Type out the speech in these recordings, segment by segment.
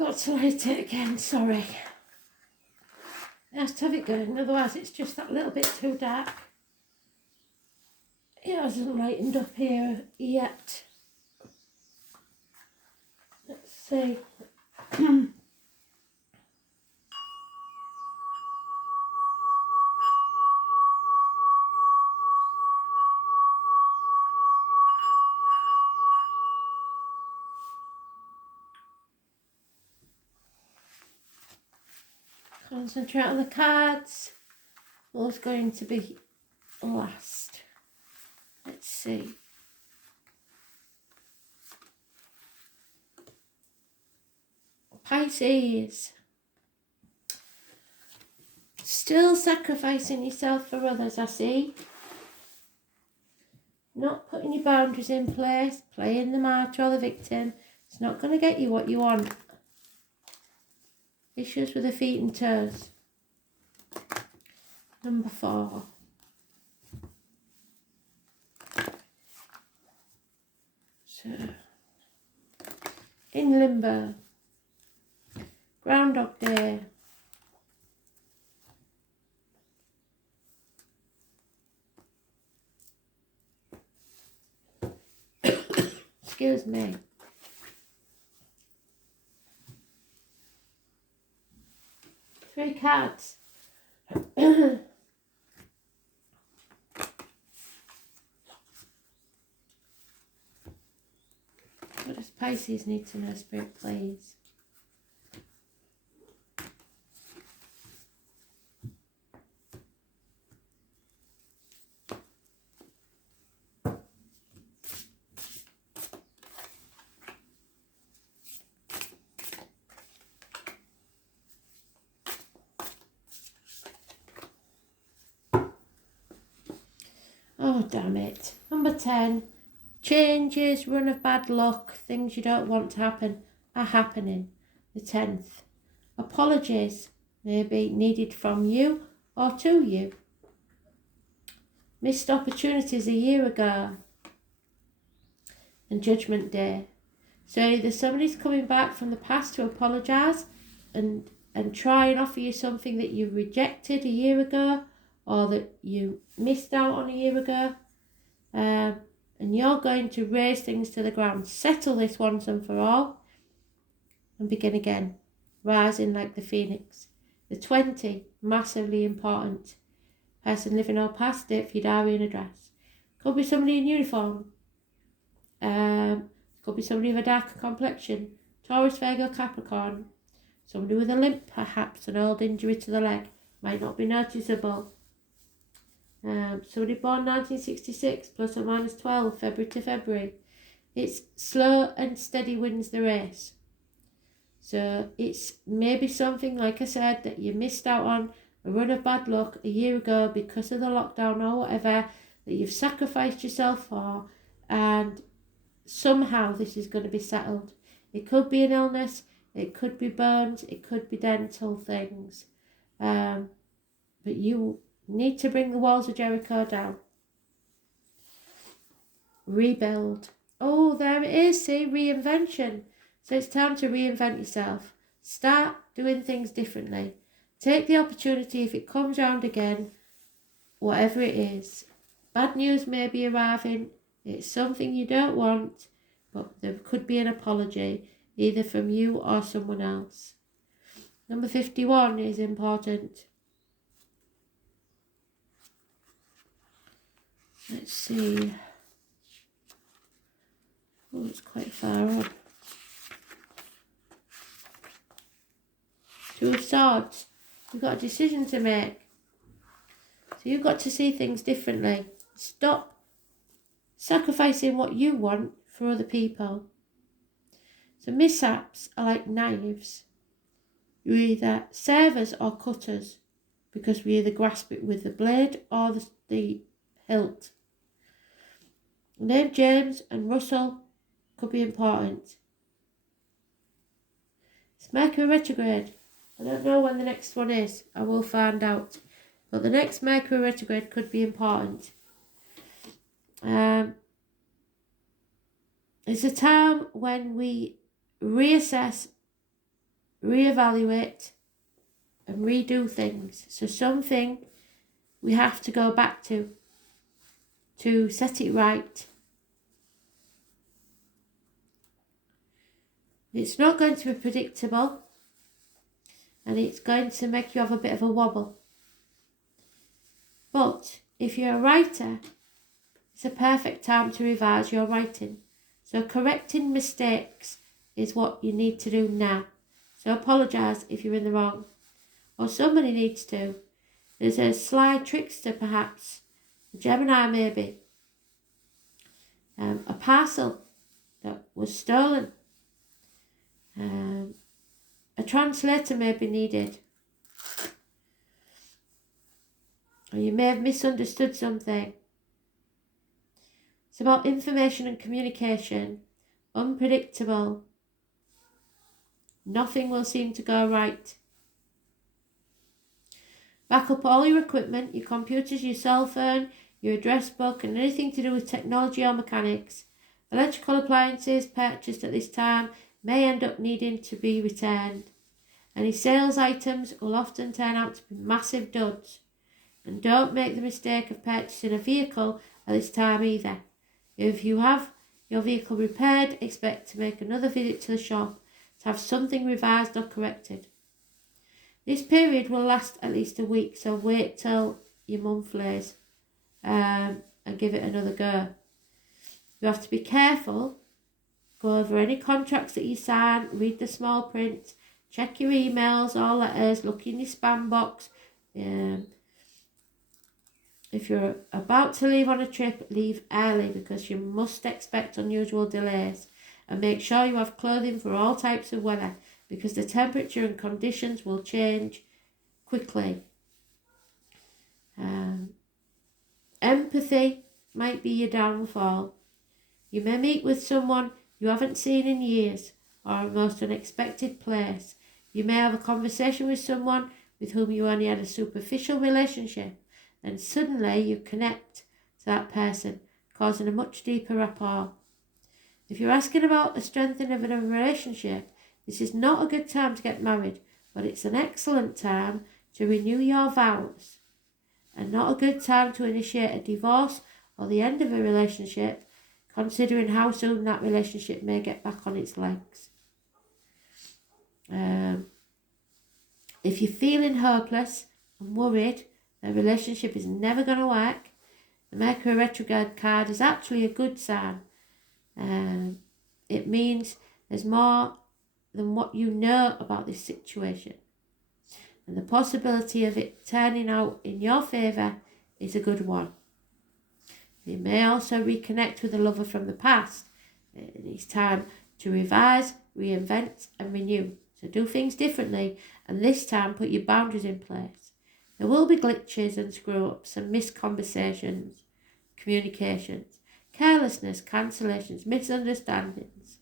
got to light it again, sorry. I have to have it going, otherwise it's just that little bit too dark. It hasn't lightened up here yet. Let's see. Concentrate on the cards. What's going to be last? Let's see. Pisces. Still sacrificing yourself for others, I see. Not putting your boundaries in place, playing the martyr or the victim. It's not going to get you what you want. Issues with the feet and toes. Number 4. So, in limbo. Groundhog Day. Excuse me. Three cards. What does Pisces need to know, Spirit, please? Oh, damn it. Number 10. Changes, run of bad luck, things you don't want to happen are happening. The 10th. Apologies may be needed from you or to you. Missed opportunities a year ago. And Judgment Day. So either somebody's coming back from the past to apologise and try and offer you something that you rejected a year ago, or that you missed out on a year ago, and you're going to raise things to the ground, settle this once and for all, and begin again, rising like the phoenix. The 20, massively important. Person living or past, date for your diary and address. Could be somebody in uniform. Could be somebody with a darker complexion. Taurus, Virgo, Capricorn. Somebody with a limp, perhaps, an old injury to the leg. Might not be noticeable. Somebody born 1966, plus or minus 12, February to February. It's slow and steady wins the race. So it's maybe something, like I said, that you missed out on, a run of bad luck a year ago because of the lockdown or whatever, that you've sacrificed yourself for, and somehow this is going to be settled. It could be an illness, it could be bones, it could be dental things. But you need to bring the walls of Jericho down. Rebuild. Oh, there it is. See, reinvention. So it's time to reinvent yourself. Start doing things differently. Take the opportunity if it comes round again, whatever it is. Bad news may be arriving. It's something you don't want, but there could be an apology, either from you or someone else. Number 51 is important. Let's see. Oh, it's quite far on. Two of Swords. You've got a decision to make. So you've got to see things differently. Stop sacrificing what you want for other people. So mishaps are like knives. You're either savers or cutters, because we either grasp it with the blade or the hilt. The name James and Russell could be important. It's Mercury retrograde. I don't know when the next one is. I will find out. But the next Mercury retrograde could be important. It's a time when we reassess reevaluate and redo things. So something we have to go back to set it right. It's not going to be predictable, and it's going to make you have a bit of a wobble. But if you're a writer, it's a perfect time to revise your writing. So correcting mistakes is what you need to do now. So apologise if you're in the wrong, or somebody needs to. There's a sly trickster perhaps, a Gemini maybe, a parcel that was stolen, a translator may be needed, or you may have misunderstood something. It's about information and communication, unpredictable. Nothing will seem to go right. Back up all your equipment, your computers, your cell phone, your address book, and anything to do with technology or mechanics. Electrical appliances purchased at this time may end up needing to be returned. Any sales items will often turn out to be massive duds. And don't make the mistake of purchasing a vehicle at this time either. If you have your vehicle repaired, expect to make another visit to the shop to have something revised or corrected. This period will last at least a week, so wait till your monthlies and give it another go. You have to be careful. Go over any contracts that you sign, read the small print, check your emails or letters, look in your spam box. If you're about to leave on a trip, leave early because you must expect unusual delays, and make sure you have clothing for all types of weather because the temperature and conditions will change quickly. Empathy might be your downfall. You may meet with someone you haven't seen in years or a most unexpected place. You may have a conversation with someone with whom you only had a superficial relationship. Then suddenly you connect to that person, causing a much deeper rapport. If you're asking about the strengthening of a relationship, this is not a good time to get married, but it's an excellent time to renew your vows, and not a good time to initiate a divorce or the end of a relationship, considering how soon that relationship may get back on its legs. If you're feeling hopeless and worried, the relationship is never going to work, the Mercury retrograde card is actually a good sign. It means there's more than what you know about this situation. And the possibility of it turning out in your favour is a good one. You may also reconnect with a lover from the past. It's time to revise, reinvent and renew. So do things differently, and this time put your boundaries in place. There will be glitches and screw-ups and missed conversations, communications, carelessness, cancellations, misunderstandings.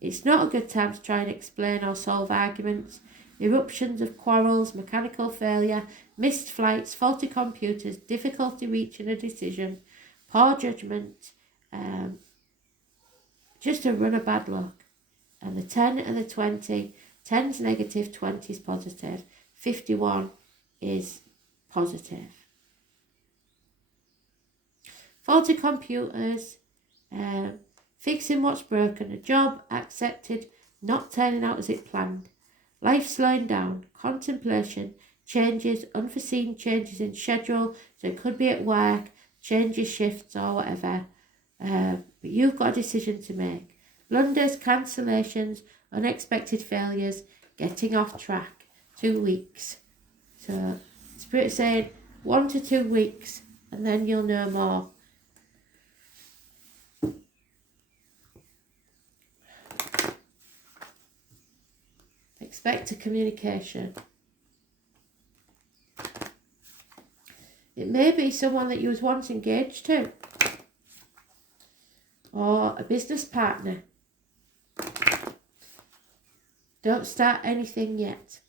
It's not a good time to try and explain or solve arguments, eruptions of quarrels, mechanical failure, missed flights, faulty computers, difficulty reaching a decision, poor judgment, just a run of bad luck. And the 10 and the 20, 10's negative, 20's positive, 51 is positive. Faulty computers, fixing what's broken, a job accepted, not turning out as it planned, life slowing down, contemplation, changes, unforeseen changes in schedule, so it could be at work, changes, shifts or whatever, but you've got a decision to make. Blunders, cancellations, unexpected failures, getting off track, 2 weeks. So Spirit saying 1 to 2 weeks and then you'll know more. Expect a communication. It may be someone that you was once engaged to, or a business partner. Don't start anything yet.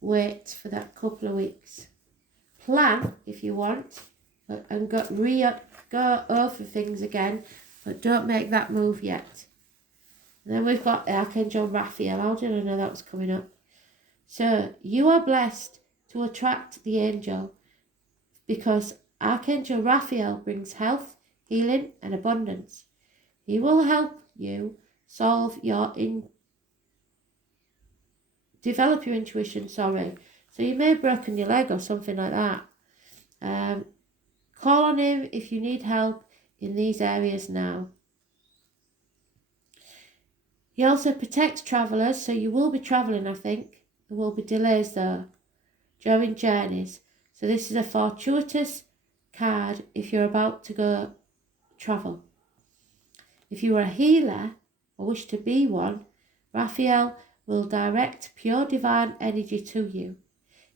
Wait for that couple of weeks. Plan if you want, and go over things again, but don't make that move yet. And then we've got Archangel Raphael. How did I know that was coming up? So you are blessed to attract the angel because Archangel Raphael brings health, healing and abundance. He will help you develop your intuition, sorry. So you may have broken your leg or something like that. Call on him if you need help in these areas now. He also protects travellers, so you will be travelling, I think. There will be delays though during journeys. So this is a fortuitous card if you're about to go travel. If you are a healer or wish to be one, Raphael will direct pure divine energy to you.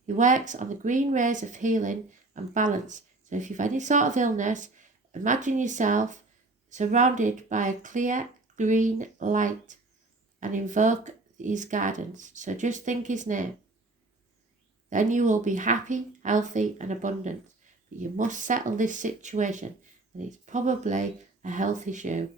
He works on the green rays of healing and balance. So if you've any sort of illness, imagine yourself surrounded by a clear green light and invoke his guidance. So just think his name. Then you will be happy, healthy and abundant. But you must settle this situation, and it's probably a health issue.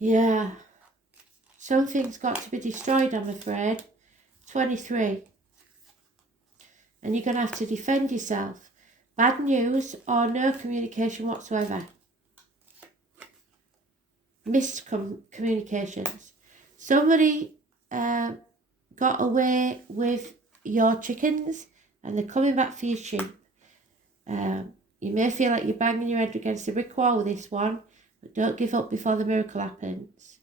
Yeah, something's got to be destroyed, I'm afraid. 23. And you're going to have to defend yourself. Bad news or no communication whatsoever. Missed communications. Somebody got away with your chickens and they're coming back for your sheep. You may feel like you're banging your head against a brick wall with this one, but don't give up before the miracle happens.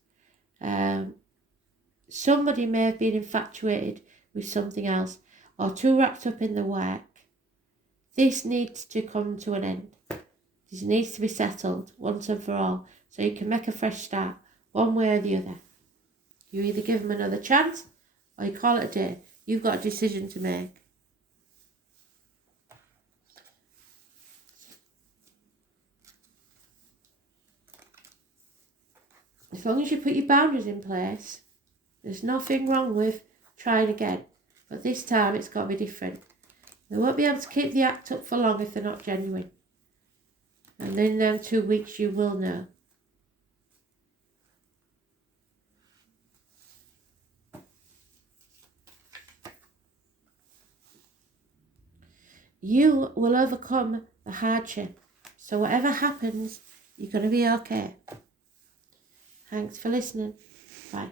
Somebody may have been infatuated with something else or too wrapped up in the work. This needs to come to an end. This needs to be settled once and for all so you can make a fresh start, one way or the other. You either give them another chance or you call it a day. You've got a decision to make. As long as you put your boundaries in place, there's nothing wrong with trying again. But this time it's got to be different. They won't be able to keep the act up for long if they're not genuine. And in them 2 weeks you will know. You will overcome the hardship. So whatever happens, you're going to be okay. Thanks for listening. Bye.